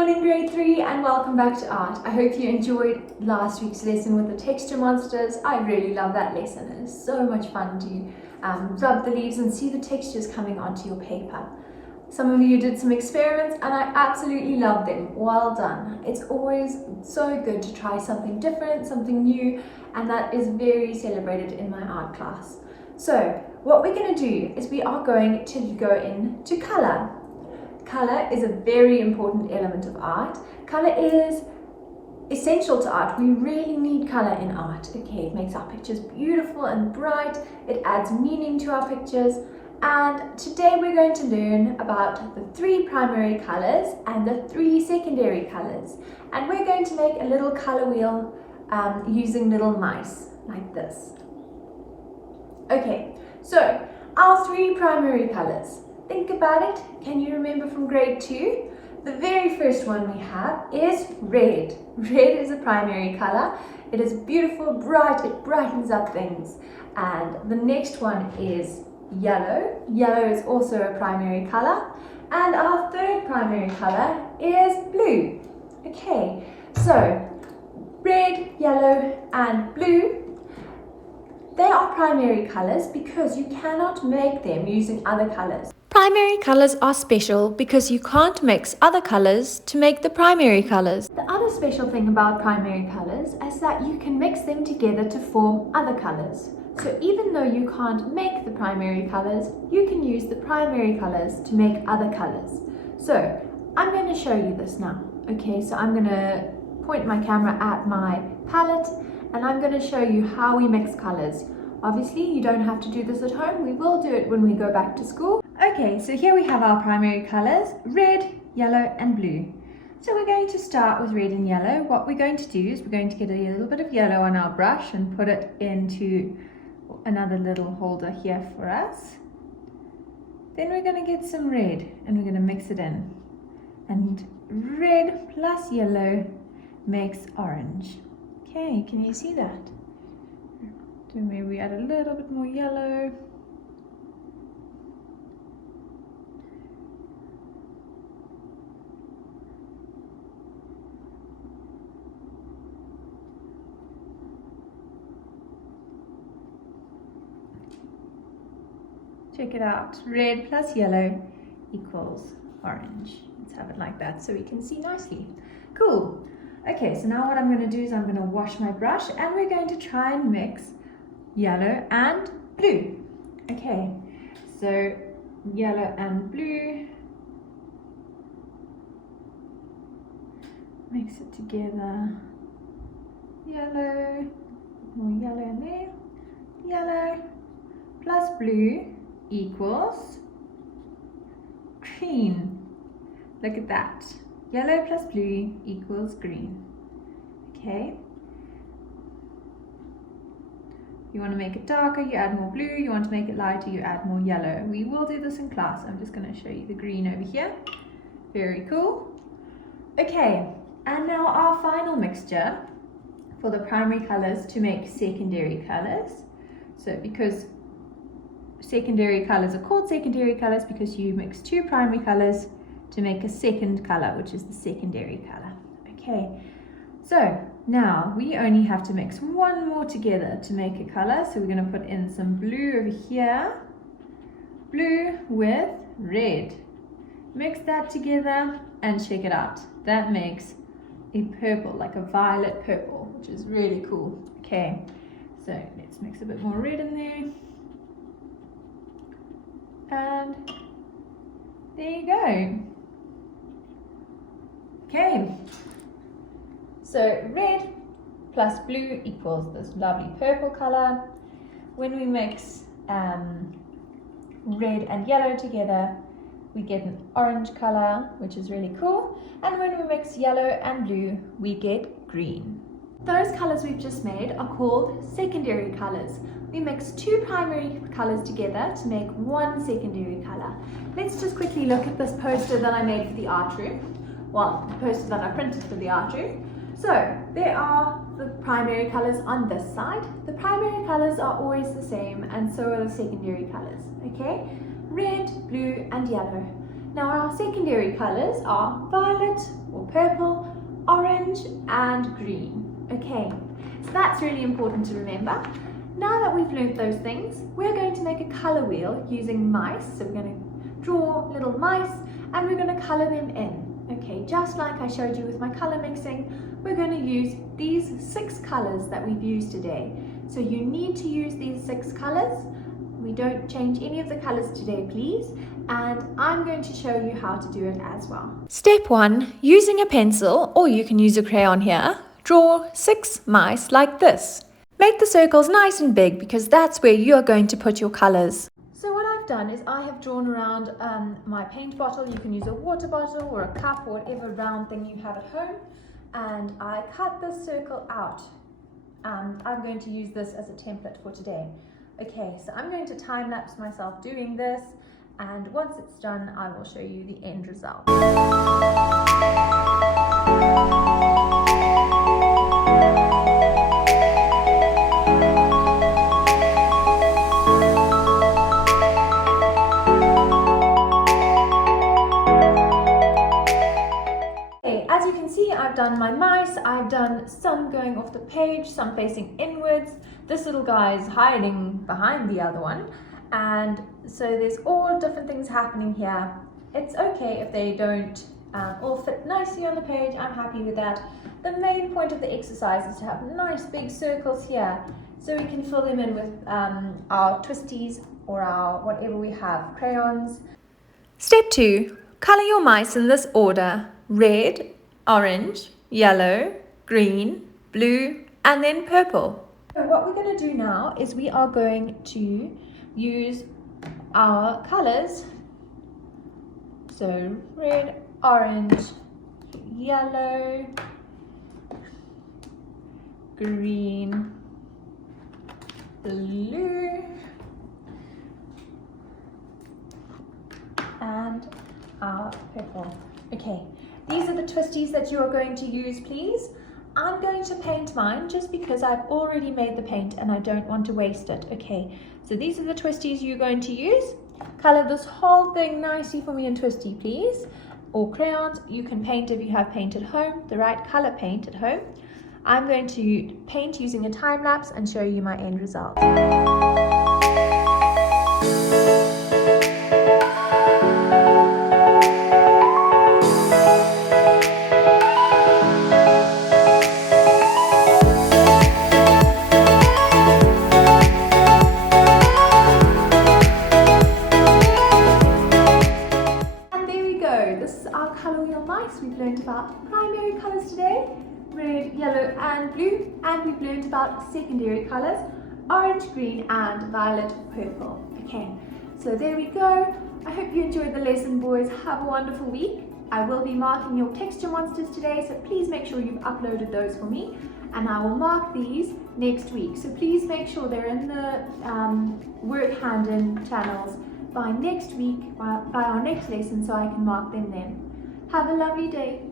morning, grade 3, and welcome back to art. I hope you enjoyed last week's lesson with the texture monsters. I really love that lesson. It is so much fun to rub the leaves and see the textures coming onto your paper. Some of you did some experiments and I absolutely loved them. Well done. It's always so good to try something different, something new, and that is very celebrated in my art class. So what we're going to do is we are going to go into colour. Colour is a very important element of art. Colour is essential to art. We really need colour in art. Okay, it makes our pictures beautiful and bright. It adds meaning to our pictures. And today we're going to learn about the 3 primary colours and the 3 secondary colours. And we're going to make a little colour wheel using little mice like this. Okay, so our 3 primary colours. Think about it. Can you remember from grade 2? The very first one we have is red. Red is a primary colour. It is beautiful, bright, it brightens up things. And the next one is yellow. Yellow is also a primary colour. And our 3rd primary colour is blue. Okay, so red, yellow and blue. They are primary colours because you cannot make them using other colours. Primary colours are special because you can't mix other colours to make the primary colours. The other special thing about primary colours is that you can mix them together to form other colours. So even though you can't make the primary colours, you can use the primary colours to make other colours. So I'm going to show you this now. Okay, so I'm going to point my camera at my palette and I'm going to show you how we mix colours. Obviously, you don't have to do this at home. We will do it when we go back to school. Okay, so here we have our primary colours, red, yellow and blue. So we're going to start with red and yellow. What we're going to do is we're going to get a little bit of yellow on our brush and put it into another little holder here for us. Then we're going to get some red and we're going to mix it in. And red plus yellow makes orange. Okay, can you see that? So maybe add a little bit more yellow. Check it out. Red plus yellow equals orange. Let's have it like that so we can see nicely. Cool. Okay, so now what I'm going to do is I'm going to wash my brush and we're going to try and mix yellow and blue. Okay, so yellow and blue. Mix it together. Yellow, more yellow in there. Yellow plus blue equals green. Look at that. Yellow plus blue equals green. Okay. You want to make it darker, you add more blue. You want to make it lighter, you add more yellow. We will do this in class. I'm just going to show you the green over here. Very cool. Okay, and now our final mixture for the primary colours to make secondary colours. So because secondary colours are called secondary colours because you mix 2 primary colours to make a second colour, which is the secondary colour. Okay, so now we only have to mix 1 more together to make a colour. So we're going to put in some blue over here, blue with red. Mix that together and check it out. That makes a purple, like a violet purple, which is really cool. Okay, so let's mix a bit more red in there. And there you go. Okay, so red plus blue equals this lovely purple color. When we mix red and yellow together, we get an orange color, which is really cool. And when we mix yellow and blue, we get green. Those colors we've just made are called secondary colors. We mix 2 primary colors together to make 1 secondary color. Let's just quickly look at this poster that I made for the art room. Well, the poster that I printed for the art room. So there are the primary colors on this side. The primary colors are always the same and so are the secondary colors. Okay, red, blue and yellow. Now our secondary colours are violet or purple, orange and green. Okay, so that's really important to remember. Now that we've learnt those things, we're going to make a colour wheel using mice. So we're going to draw little mice and we're going to colour them in. Okay, just like I showed you with my colour mixing, we're going to use these 6 colours that we've used today. So you need to use these 6 colours. We don't change any of the colours today, please. And I'm going to show you how to do it as well. Step 1. Using a pencil, or you can use a crayon here, draw 6 mice like this. Make the circles nice and big because that's where you are going to put your colours. So what I've done is I have drawn around my paint bottle. You can use a water bottle or a cup or whatever round thing you have at home. And I cut this circle out. I'm going to use this as a template for today. Okay, so I'm going to time lapse myself doing this. And once it's done, I will show you the end result. As you can see, I've done my mice, I've done some going off the page, some facing inwards. This little guy is hiding behind the other one. And so there's all different things happening here. It's okay if they don't all fit nicely on the page. I'm happy with that. The main point of the exercise is to have nice big circles here so we can fill them in with our twisties or our whatever we have, crayons. Step 2. Colour your mice in this order: red, orange, yellow, green, blue, and then purple. So what we're going to do now is we are going to use our colours. So red, orange, yellow, green, blue, and our purple. Okay, these are the twisties that you are going to use, please. I'm going to paint mine just because I've already made the paint and I don't want to waste it. Okay, so these are the twisties you're going to use. Color this whole thing nicely for me in twisty, please. Or crayons, you can paint if you have paint at home, the right color paint at home. I'm going to paint using a time lapse and show you my end result. We've learned about primary colours today, red, yellow and blue, and we've learned about secondary colours, orange, green and violet, purple. Okay, so there we go. I hope you enjoyed the lesson, boys. Have a wonderful week. I will be marking your texture monsters today, so please make sure you've uploaded those for me, and I will mark these next week. So please make sure they're in the work hand-in channels by next week, by our next lesson, so I can mark them then. Have a lovely day.